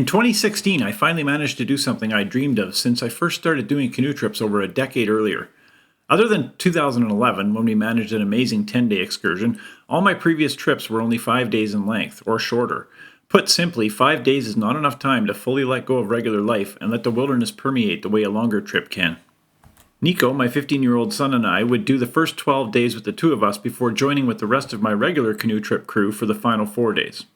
In 2016, I finally managed to do something I dreamed of since I first started doing canoe trips over a decade earlier. Other than 2011, when we managed an amazing 10-day excursion, all my previous trips were only 5 days in length, or shorter. Put simply, 5 days is not enough time to fully let go of regular life and let the wilderness permeate the way a longer trip can. Nico, my 15-year-old son, and I would do the first 12 days with the two of us before joining with the rest of my regular canoe trip crew for the final 4 days.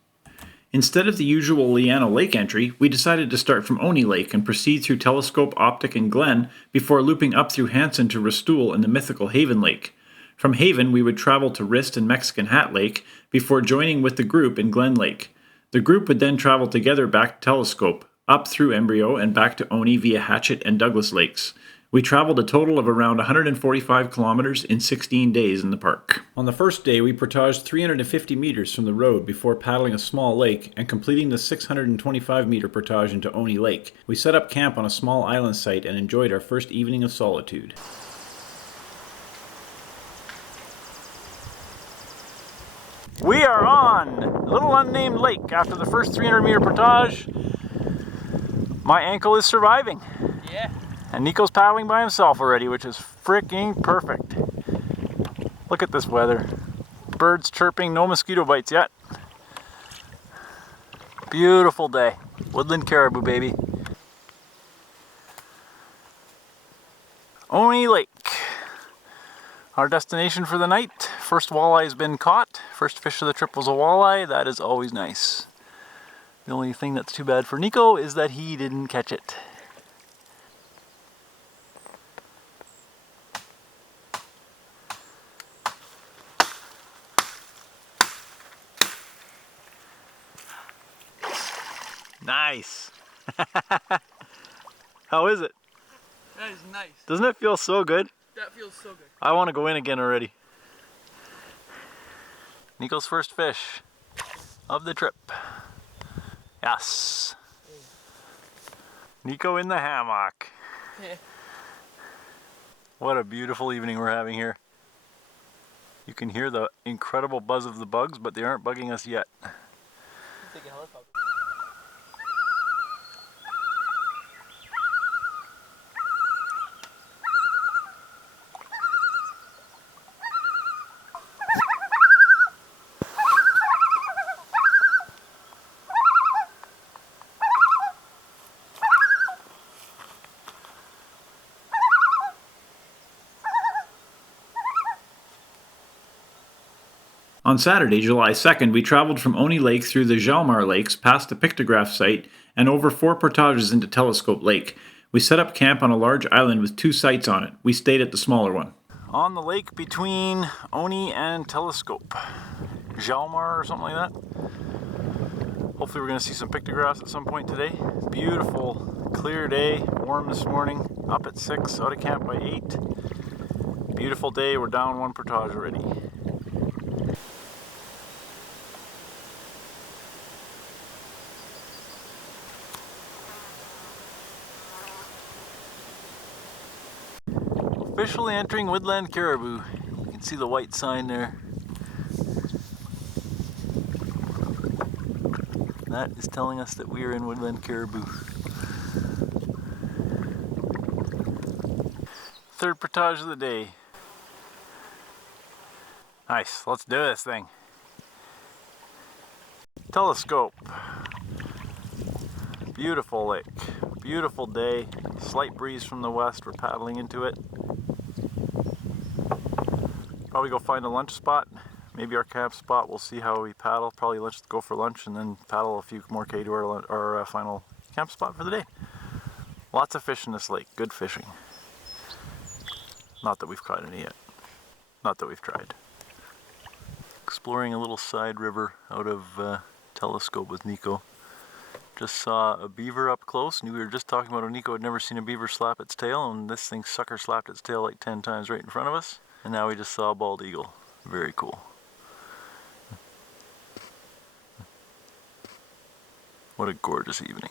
Instead of the usual Liana Lake entry, we decided to start from Onnie Lake and proceed through Telescope, Optic, and Glen before looping up through Hansen to Rostoul and the mythical Haven Lake. From Haven, we would travel to Rist and Mexican Hat Lake before joining with the group in Glen Lake. The group would then travel together back to Telescope, up through Embryo and back to Onnie via Hatchet and Douglas Lakes. We traveled a total of around 145 kilometers in 16 days in the park. On the first day, we portaged 350 meters from the road before paddling a small lake and completing the 625 meter portage into Onnie Lake. We set up camp on a small island site and enjoyed our first evening of solitude. We are on a little unnamed lake after the first 300 meter portage. My ankle is surviving. Yeah. And Nico's paddling by himself already, which is freaking perfect. Look at this weather. Birds chirping, no mosquito bites yet. Beautiful day. Woodland Caribou, baby. Onnie Lake. Our destination for the night. First walleye has been caught. First fish of the trip was a walleye. That is always nice. The only thing that's too bad for Nico is that he didn't catch it. Nice. How is it? That is nice. Doesn't it feel so good? That feels so good. I want to go in again already. Nico's first fish of the trip. Yes. Nico in the hammock. What a beautiful evening we're having here. You can hear the incredible buzz of the bugs, but they aren't bugging us yet. Take a helicopter. On Saturday, July 2nd, we traveled from Onnie Lake through the Hjalmar Lakes, past the pictograph site, and over 4 portages into Telescope Lake. We set up camp on a large island with 2 sites on it. We stayed at the smaller one. On the lake between Onnie and Telescope. Hjalmar or something like that. Hopefully we're going to see some pictographs at some point today. Beautiful, clear day, warm this morning. Up at 6, out of camp by 8. Beautiful day, we're down 1 portage already. Officially entering Woodland Caribou. You can see the white sign there. That is telling us that we are in Woodland Caribou. Third portage of the day. Nice, let's do this thing. Telescope. Beautiful lake. Beautiful day. Slight breeze from the west. We're paddling into it. Probably go find a lunch spot. Maybe our camp spot. We'll see how we paddle. Probably let's go for lunch and then paddle a few more K to our final camp spot for the day. Lots of fish in this lake. Good fishing. Not that we've caught any yet. Not that we've tried. Exploring a little side river out of Telescope with Nico. Just saw a beaver up close. We were just talking about how Nico had never seen a beaver slap its tail, and this thing sucker slapped its tail like 10 times right in front of us. And now we just saw a bald eagle. Very cool. What a gorgeous evening.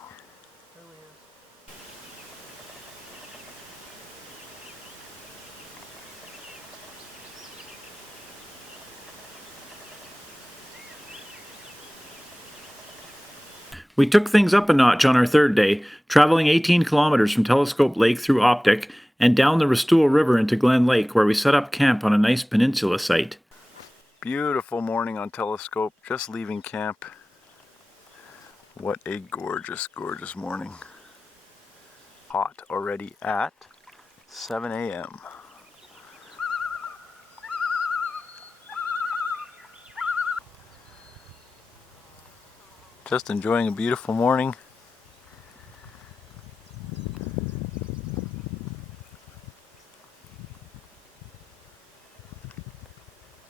We took things up a notch on our third day, traveling 18 kilometers from Telescope Lake through Optic and down the Rustoul River into Glen Lake, where we set up camp on a nice peninsula site. Beautiful morning on Telescope, just leaving camp. What a gorgeous, gorgeous morning. Hot already at 7 a.m. Just enjoying a beautiful morning.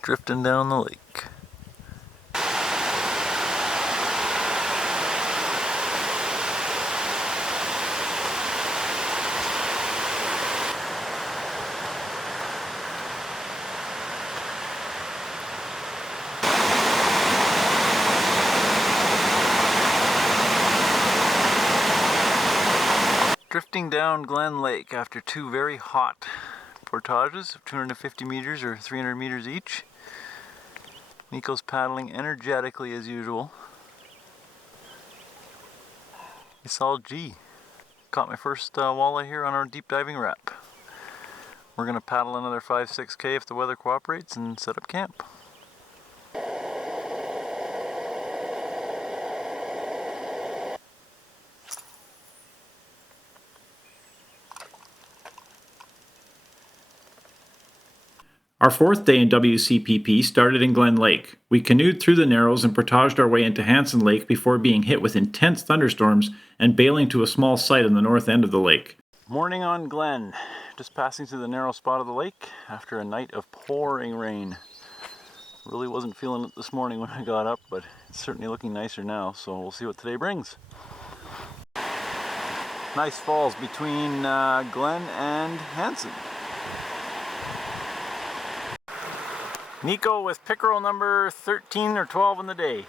Drifting down the lake. Drifting down Glen Lake after two very hot portages of 250 meters or 300 meters each. Nico's paddling energetically as usual. A solid G. Caught my first walleye here on our deep diving wrap. We're going to paddle another 5-6K if the weather cooperates and set up camp. Our fourth day in WCPP started in Glen Lake. We canoed through the Narrows and portaged our way into Hansen Lake before being hit with intense thunderstorms and bailing to a small site on the north end of the lake. Morning on Glen. Just passing through the narrow spot of the lake after a night of pouring rain. Really wasn't feeling it this morning when I got up, but it's certainly looking nicer now, so we'll see what today brings. Nice falls between Glen and Hansen. Nico with pickerel number 13 or 12 in the day.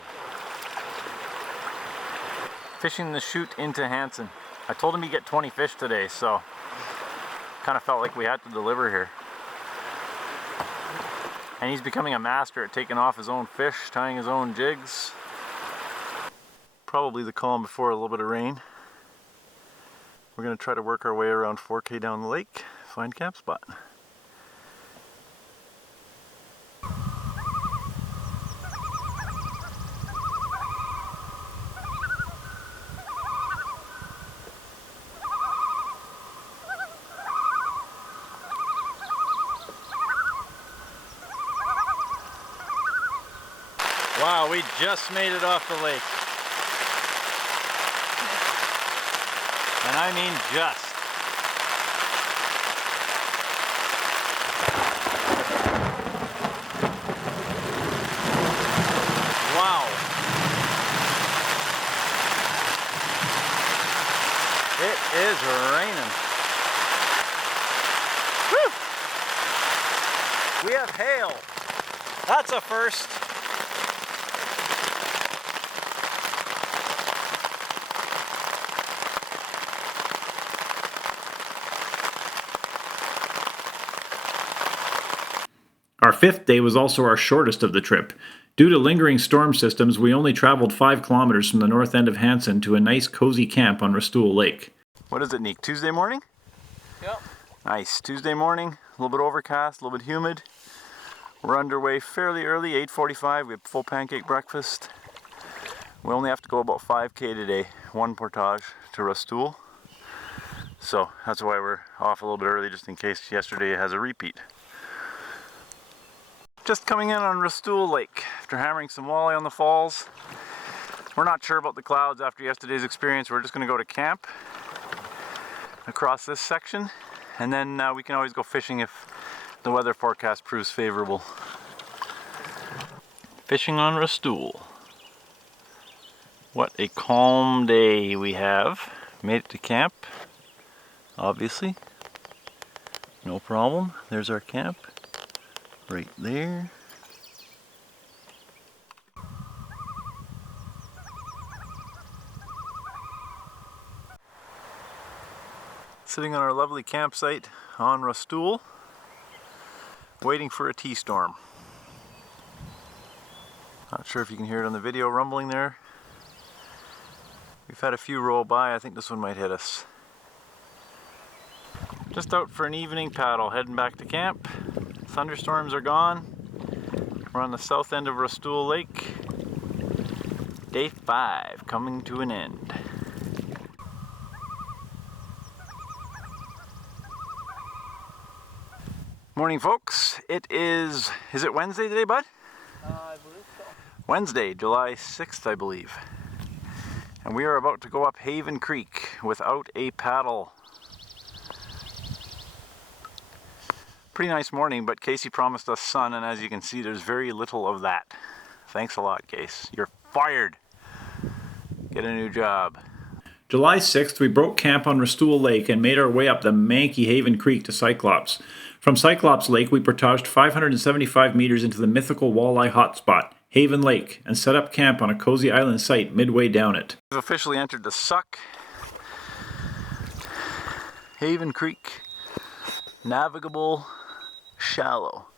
Fishing the chute into Hansen. I told him he'd get 20 fish today, so kind of felt like we had to deliver here. And he's becoming a master at taking off his own fish, tying his own jigs. Probably the calm before a little bit of rain. We're going to try to work our way around 4K down the lake, find camp spot. Wow, we just made it off the lake. And I mean just. Wow. It is raining. Whew. We have hail. That's a first. Our fifth day was also our shortest of the trip. Due to lingering storm systems, we only traveled 5 kilometers from the north end of Hansen to a nice cozy camp on Rustool Lake. What is it, Nick? Tuesday morning? Yep. Nice. Tuesday morning, a little bit overcast, a little bit humid. We're underway fairly early, 8:45. We have full pancake breakfast. We only have to go about 5K today, one portage to Rostoul. So that's why we're off a little bit early, just in case yesterday has a repeat. Just coming in on Rustool Lake after hammering some walleye on the falls. We're not sure about the clouds after yesterday's experience. We're just going to go to camp across this section, and then we can always go fishing if the weather forecast proves favorable. Fishing on Rostoul. What a calm day we have. Made it to camp, obviously. No problem. There's our camp. Right there. Sitting on our lovely campsite on Rostoul, waiting for a T-storm. Not sure if you can hear it on the video rumbling there. We've had a few roll by. I think this one might hit us. Just out for an evening paddle, heading back to camp. Thunderstorms are gone. We're on the south end of Rustool Lake. Day 5 coming to an end. Morning, folks. It is it Wednesday today, bud? I believe so. Wednesday, July 6th, I believe. And we are about to go up Haven Creek without a paddle. Pretty nice morning, but Casey promised us sun, and as you can see, there's very little of that. Thanks a lot, Case. You're fired. Get a new job. July 6th, we broke camp on Rustool Lake and made our way up the manky Haven Creek to Cyclops. From Cyclops Lake, we portaged 575 meters into the mythical walleye hotspot, Haven Lake, and set up camp on a cozy island site midway down it. We've officially entered the suck. Haven Creek, navigable, shallow.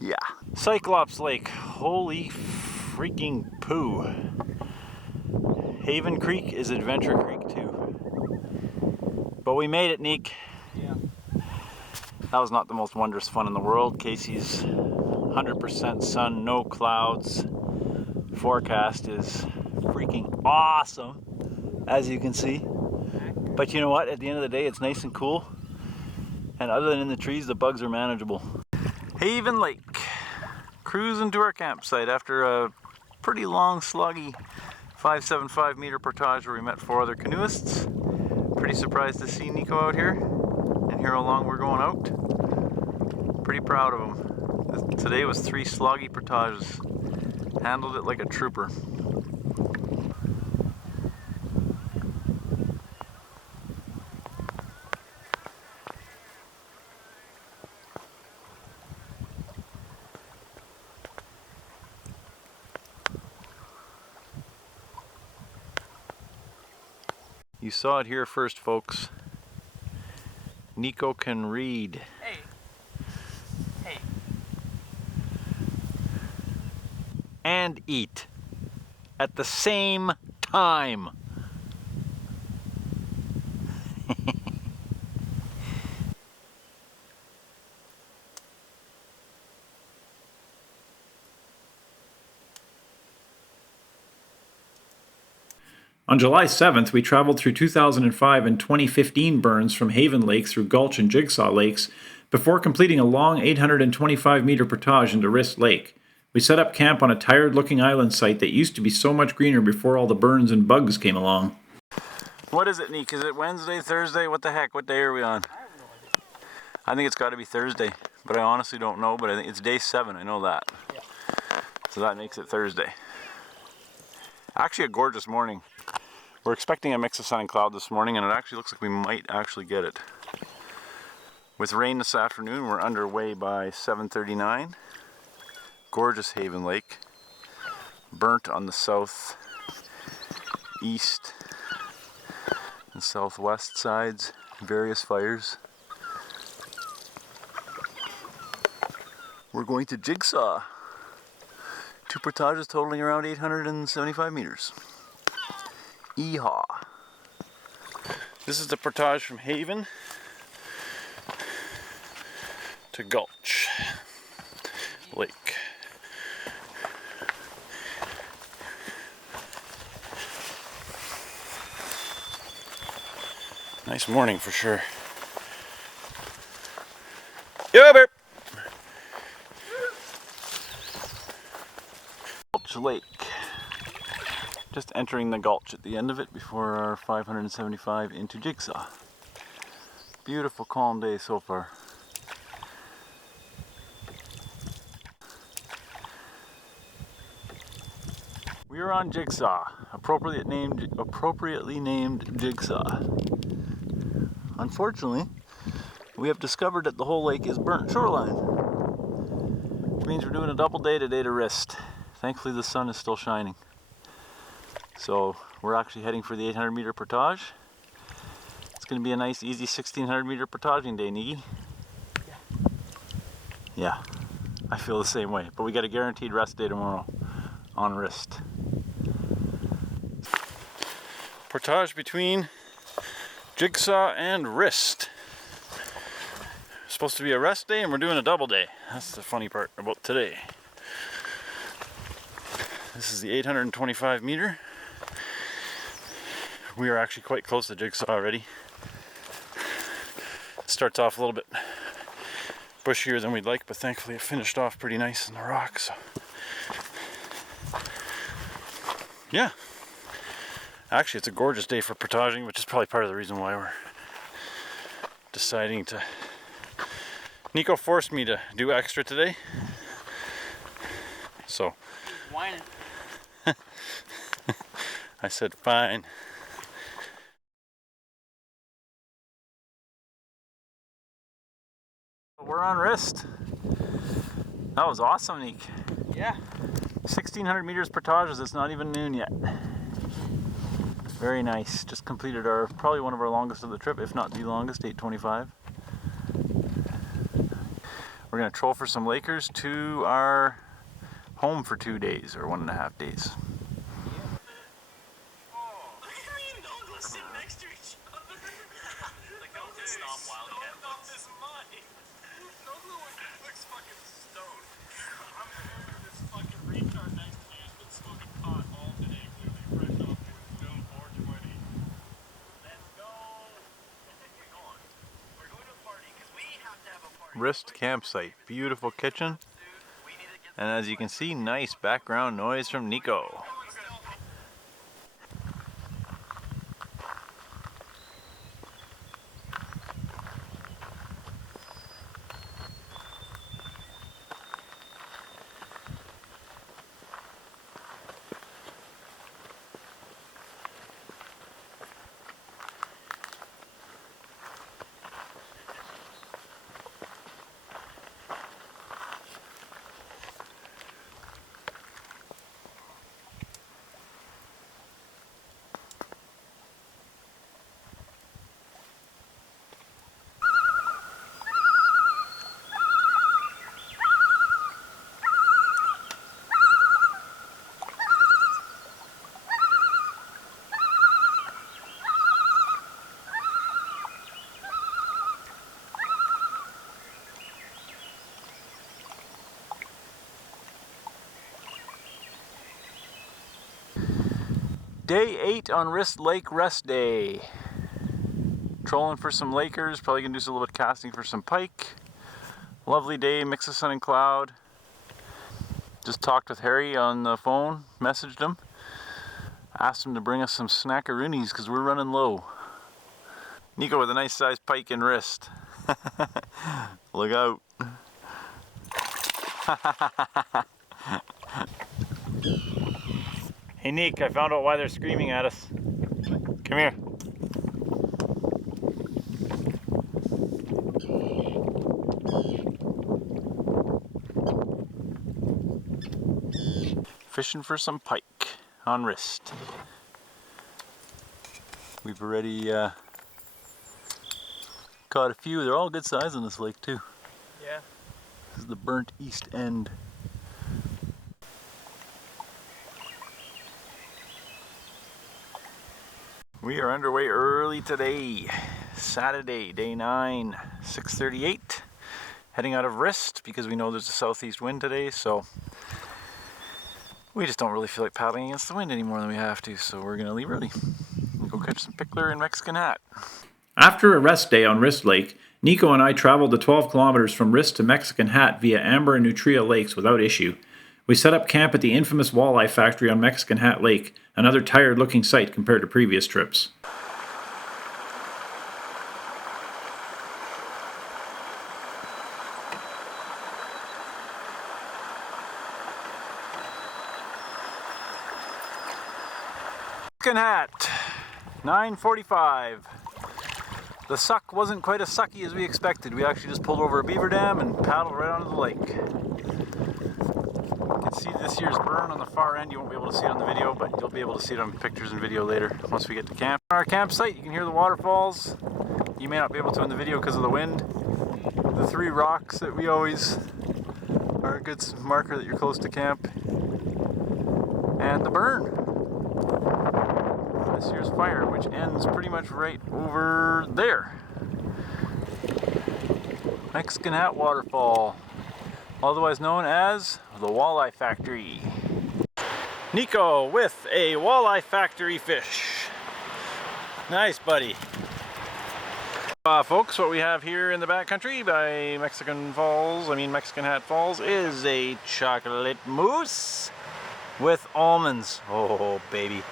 Yeah. Cyclops Lake, holy freaking poo. Haven Creek is Adventure Creek too. But we made it, Neek. Yeah. That was not the most wondrous fun in the world. Casey's 100% sun, no clouds forecast is freaking awesome, as you can see. But you know what? At the end of the day, it's nice and cool. And other than in the trees, the bugs are manageable. Haven Lake. Cruising to our campsite after a pretty long, sluggy 575 meter portage where we met 4 other canoeists. Pretty surprised to see Nico out here and hear how long we're going out. Pretty proud of him. Today was 3 sloggy portages. Handled it like a trooper. You saw it here first, folks. Nico can read. Hey. Hey. And eat at the same time. On July 7th, we traveled through 2005 and 2015 burns from Haven Lake through Gulch and Jigsaw lakes before completing a long 825 meter portage into Wrist Lake. We set up camp on a tired-looking island site that used to be so much greener before all the burns and bugs came along. What is it, Neek? Is it Wednesday, Thursday? What the heck? What day are we on? I have no idea. I think it's got to be Thursday, but I honestly don't know, but I think it's day 7. I know that. Yeah. So that makes it Thursday. Actually a gorgeous morning. We're expecting a mix of sun and cloud this morning, and it actually looks like we might actually get it. With rain this afternoon, we're underway by 7:39. Gorgeous Haven Lake. Burnt on the south, east, and southwest sides. Various fires. We're going to Jigsaw. 2 portages totaling around 875 meters. Yeehaw. This is the portage from Haven to Gulch Lake. Nice morning for sure. Yo, bear. Gulch Lake. Just entering the gulch at the end of it before our 575 into Jigsaw. Beautiful calm day so far. We are on Jigsaw, appropriately named Jigsaw. Unfortunately, we have discovered that the whole lake is burnt shoreline. Which means we're doing a double day today to Wrist. Thankfully the sun is still shining. So we're actually heading for the 800 meter portage. It's going to be a nice easy 1600 meter portaging day, Niggy. Yeah, I feel the same way, but we got a guaranteed rest day tomorrow on Wrist. Portage between Jigsaw and Wrist. It's supposed to be a rest day and we're doing a double day. That's the funny part about today. This is the 825 meter. We are actually quite close to Jigsaw already. It starts off a little bit bushier than we'd like, but thankfully it finished off pretty nice in the rock. So yeah, actually it's a gorgeous day for portaging, which is probably part of the reason why we're deciding to. Nico forced me to do extra today, so He's whining. I said fine. We're on Wrist. That was awesome, Nick. Yeah. 1600 meters portages. It's not even noon yet. Very nice. Just completed our probably one of our longest of the trip, if not the longest, 825. We're gonna troll for some Lakers to our home for 2 days or 1.5 days. Wrist campsite, beautiful kitchen, and as you can see, nice background noise from Nico. Day 8 on Wrist Lake rest day. Trolling for some Lakers, probably gonna do a little bit of casting for some pike. Lovely day, mix of sun and cloud. Just talked with Harry on the phone, messaged him. Asked him to bring us some snackaroonies because we're running low. Nico with a nice sized pike and wrist. Look out. Hey Nick, I found out why they're screaming at us. Come here. Fishing for some pike on Wrist. We've already caught a few. They're all good size in this lake too. Yeah. This is the burnt east end. We are underway early today, Saturday, day 9, 6:38. Heading out of Wrist because we know there's a southeast wind today, so we just don't really feel like paddling against the wind any more than we have to, so we're gonna leave early and go catch some pickler and Mexican hat. After a rest day on Wrist Lake, Nico and I traveled the 12 kilometers from Wrist to Mexican Hat via Amber and Nutria lakes without issue. We set up camp at the infamous walleye factory on Mexican Hat Lake, another tired-looking sight compared to previous trips. Mexican Hat, 9:45. The suck wasn't quite as sucky as we expected. We actually just pulled over a beaver dam and paddled right onto the lake. You can see this year's burn on the far end. You won't be able to see it on the video, but you'll be able to see it on pictures and video later once we get to camp. On our campsite, you can hear the waterfalls. You may not be able to in the video because of the wind. The 3 rocks that we always are a good marker that you're close to camp. And the burn. this year's fire, which ends pretty much right over there. Mexican Hat Waterfall, otherwise known as the Walleye Factory. Nico with a Walleye Factory fish. Nice, buddy. Folks, what we have here in the backcountry by Mexican Hat Falls is a chocolate mousse with almonds. Oh, baby.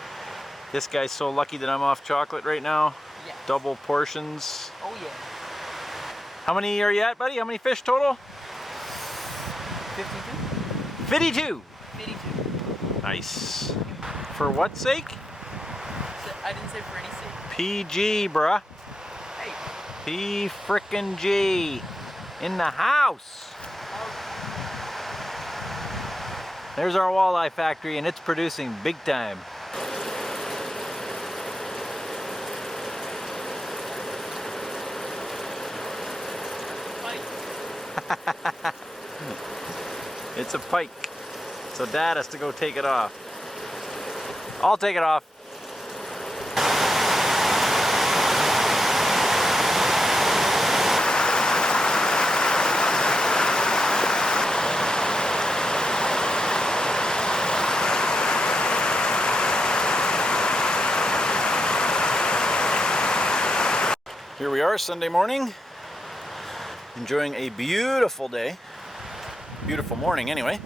This guy's so lucky that I'm off chocolate right now. Yeah. Double portions. Oh, yeah. How many are you at, buddy? How many fish total? 52. 52. 52. Nice. For what sake? I didn't say for any sake. PG, bruh. Hey. P frickin' G. In the house. There's our walleye factory, and it's producing big time. It's a pike. So Dad has to go take it off. I'll take it off. Here we are, Sunday morning, enjoying a beautiful day, beautiful morning anyway,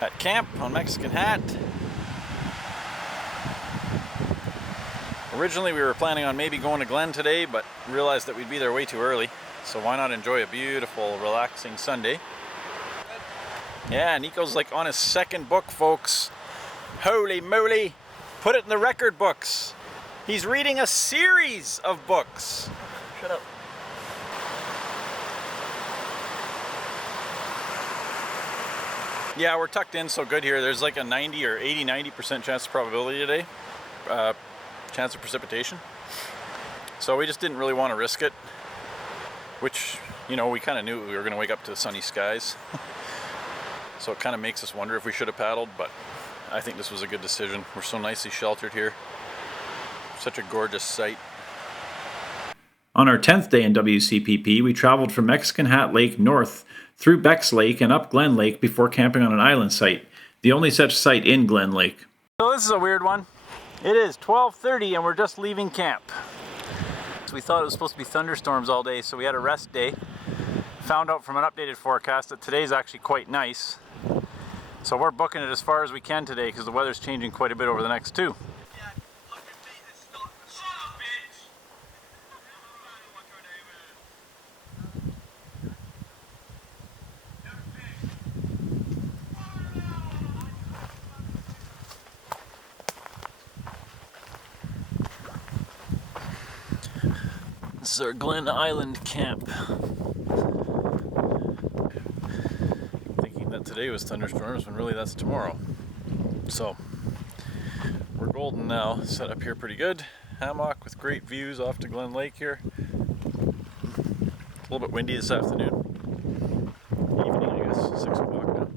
at camp on Mexican Hat. Originally we were planning on maybe going to Glen today, but realized that we'd be there way too early, so why not enjoy a beautiful, relaxing Sunday. Yeah, Nico's like on his second book, folks. Holy moly, put it in the record books. He's reading a series of books. Shut up. Yeah, we're tucked in so good here. There's like a 90 or 80, 90% chance of probability today. Chance of precipitation. So we just didn't really want to risk it. Which, you know, we kind of knew we were going to wake up to sunny skies. So it kind of makes us wonder if we should have paddled, but I think this was a good decision. We're so nicely sheltered here. Such a gorgeous sight. On our 10th day in WCPP, we traveled from Mexican Hat Lake north through Beck's Lake and up Glen Lake before camping on an island site, the only such site in Glen Lake. So this is a weird one. It is 12:30 and we're just leaving camp. So we thought it was supposed to be thunderstorms all day, so we had a rest day. Found out from an updated forecast that today's actually quite nice. So we're booking it as far as we can today because the weather's changing quite a bit over the next 2. This is our Glen Island camp. Thinking that today was thunderstorms when really that's tomorrow. So we're golden now, set up here pretty good. Hammock with great views off to Glen Lake here. It's a little bit windy this afternoon. Evening, I guess, 6 o'clock now.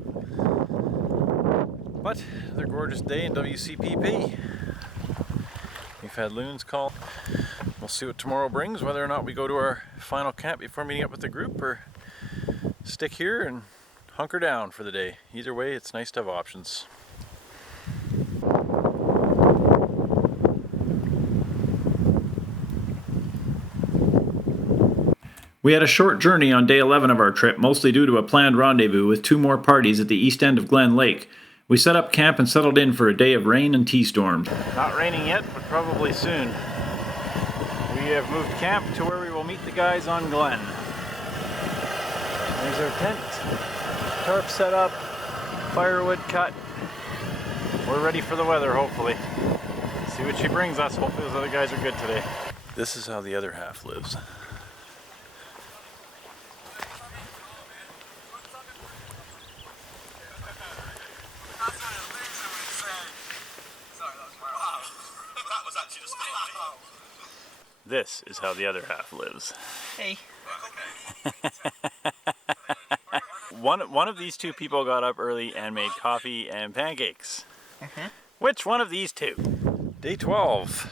But another gorgeous day in WCPP. We've had loons call. We'll see what tomorrow brings, whether or not we go to our final camp before meeting up with the group or stick here and hunker down for the day. Either way, it's nice to have options. We had a short journey on day 11 of our trip, mostly due to a planned rendezvous with 2 more parties at the east end of Glen Lake. We set up camp and settled in for a day of rain and T-storms. Not raining yet, but probably soon. We have moved camp to where we will meet the guys on Glen. There's our tent, tarp set up, firewood cut. We're ready for the weather, hopefully. See what she brings us. Hopefully those other guys are good today. This is how the other half lives. This is how the other half lives. Hey. One of these 2 people got up early and made coffee and pancakes. Which one of these 2? Day 12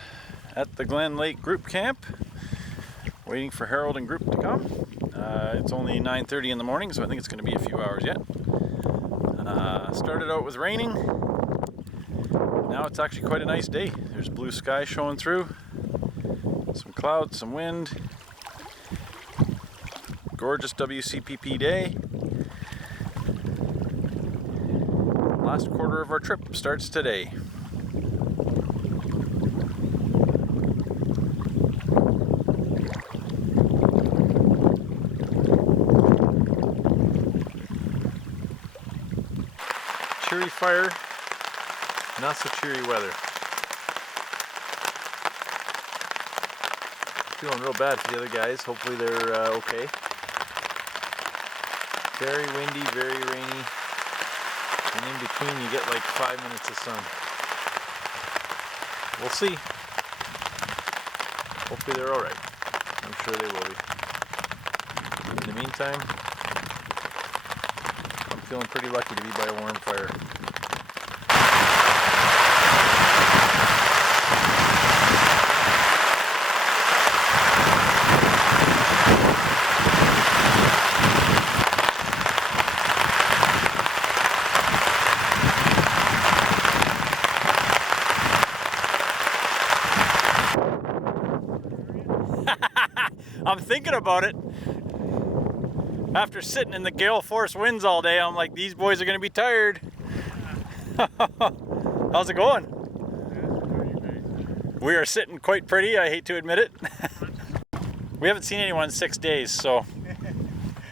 at the Glen Lake group camp, waiting for Harold and group to come. It's only 9:30 in the morning, so I think it's going to be a few hours yet. Started out with raining. Now it's actually quite a nice day. There's blue sky showing through, some clouds, some wind. Gorgeous WCPP day. Last quarter of our trip starts today. Cheery fire, not so cheery weather. Feeling real bad for the other guys. Hopefully they're okay. Very windy, very rainy, and in between you get like 5 minutes of sun. We'll see. Hopefully they're alright. I'm sure they will be. In the meantime, I'm feeling pretty lucky to be by a warm fire. I'm thinking about it. After sitting in the gale force winds all day, I'm like, these boys are going to be tired. How's it going? We are sitting quite pretty, I hate to admit it. We haven't seen anyone in 6 days, so.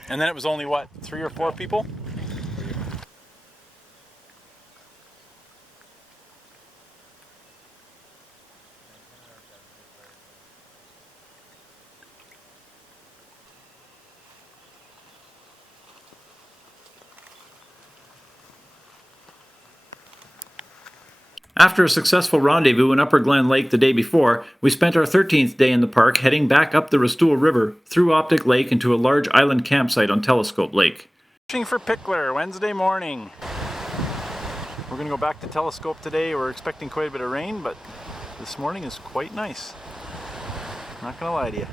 And then it was only, what, 3 or 4 people? After a successful rendezvous in Upper Glen Lake the day before, we spent our 13th day in the park heading back up the Rustoul River, through Optic Lake and to a large island campsite on Telescope Lake. Fishing for pickler, Wednesday morning. We're going to go back to Telescope today. We're expecting quite a bit of rain, but this morning is quite nice. Not going to lie to you.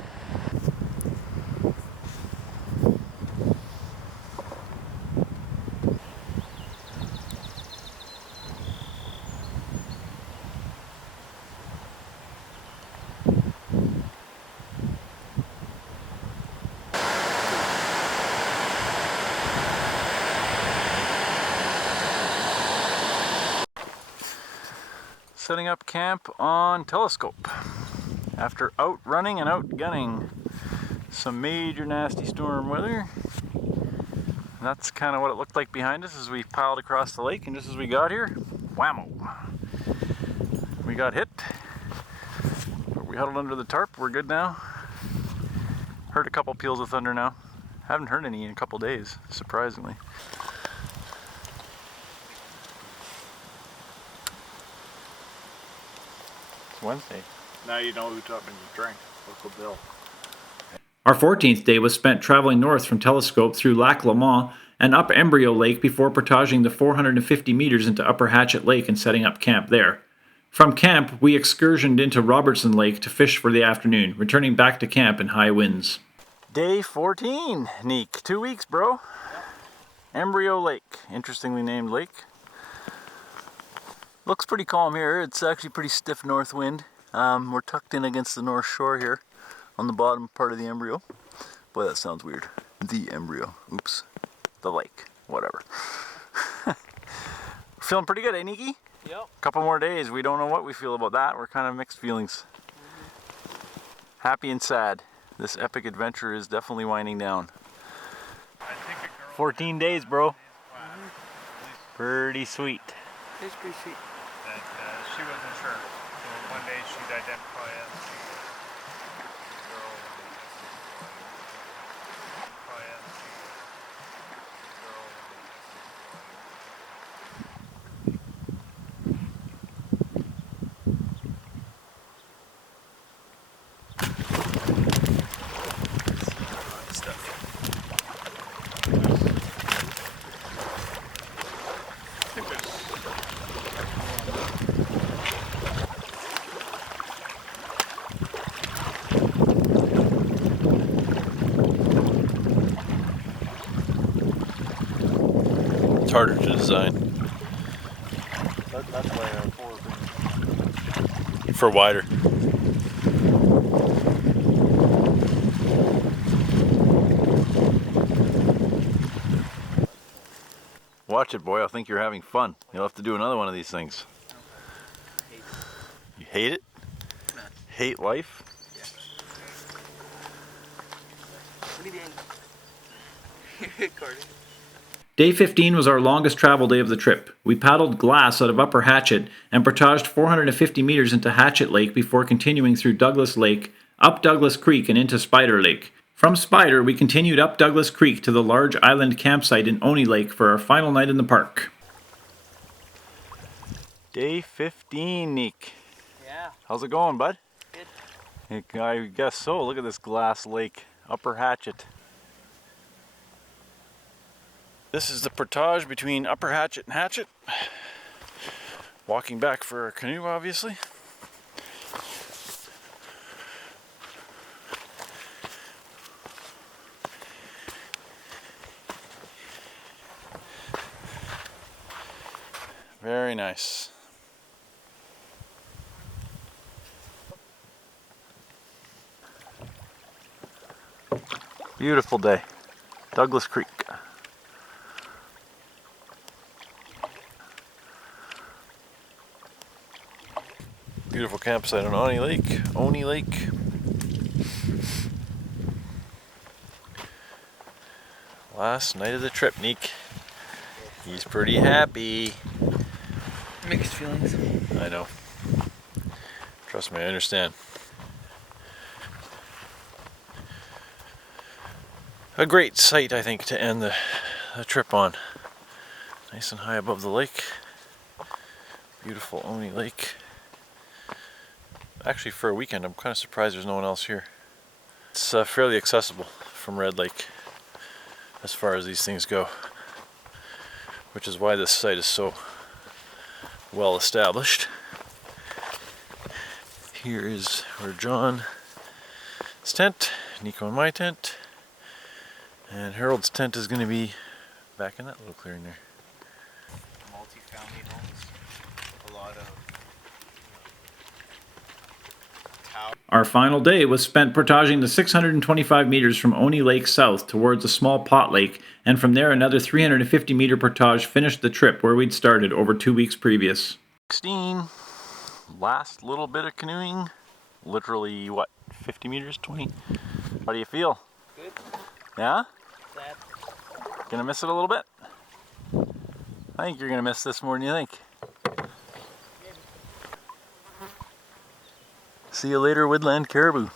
Setting up camp on Telescope after outrunning and outgunning some major nasty storm weather. And that's kind of what it looked like behind us as we piled across the lake, and just as we got here, whammo! We got hit. We huddled under the tarp. We're good now. Heard a couple peals of thunder now. Haven't heard any in a couple days, surprisingly. Wednesday. Now you know who taught me to drink. Local Bill. Our 14th day was spent traveling north from Telescope through Lac Le Mans and up Embryo Lake before portaging the 450 meters into Upper Hatchet Lake and setting up camp there. From camp, we excursioned into Robertson Lake to fish for the afternoon, returning back to camp in high winds. Day 14, Neek. 2 weeks, bro. Embryo Lake. Interestingly named lake. Looks pretty calm here. It's actually pretty stiff north wind. We're tucked in against the north shore here on the bottom part of the Embryo. Boy, that sounds weird. The Embryo. Oops. The lake. Whatever. We're feeling pretty good, eh, Nikki? Yep. Couple more days. We don't know what we feel about that. We're kind of mixed feelings. Happy and sad. This epic adventure is definitely winding down. 14 days, bro. Pretty sweet. It's pretty sweet. That she wasn't sure. So one day she'd identify as girl. It's harder to design. That's why I For wider. Watch it, boy. I think you're having fun. You'll have to do another one of these things. You hate it? Hate life? What are you doing? Recording. Day 15 was our longest travel day of the trip. We paddled glass out of Upper Hatchet and portaged 450 meters into Hatchet Lake before continuing through Douglas Lake, up Douglas Creek and into Spider Lake. From Spider, we continued up Douglas Creek to the large island campsite in Onnie Lake for our final night in the park. Day 15, Nick. Yeah. How's it going, bud? Good. I guess so. Look at this glass lake, Upper Hatchet. This is the portage between Upper Hatchet and Hatchet. Walking back for a canoe, obviously. Very nice. Beautiful day. Douglas Creek. Beautiful campsite on Onnie Lake. Last night of the trip, Neek. He's pretty happy. Mixed feelings. I know. Trust me, I understand. A great site, I think, to end the trip on. Nice and high above the lake. Beautiful Onnie Lake. Actually, for a weekend, I'm kind of surprised there's no one else here. It's fairly accessible from Red Lake as far as these things go, which is why this site is so well established. Here is where John's tent, Nico and my tent, and Harold's tent is going to be back in that little clearing there. multi-family homes. A lot of Our final day was spent portaging the 625 meters from Onnie Lake south towards a small pot lake, and from there another 350 meter portage finished the trip where we'd started over 2 weeks previous. 16, last little bit of canoeing, literally what, 50 meters, 20? How do you feel? Good. Yeah? Sad. Gonna miss it a little bit? I think you're gonna miss this more than you think. See you later, Woodland Caribou.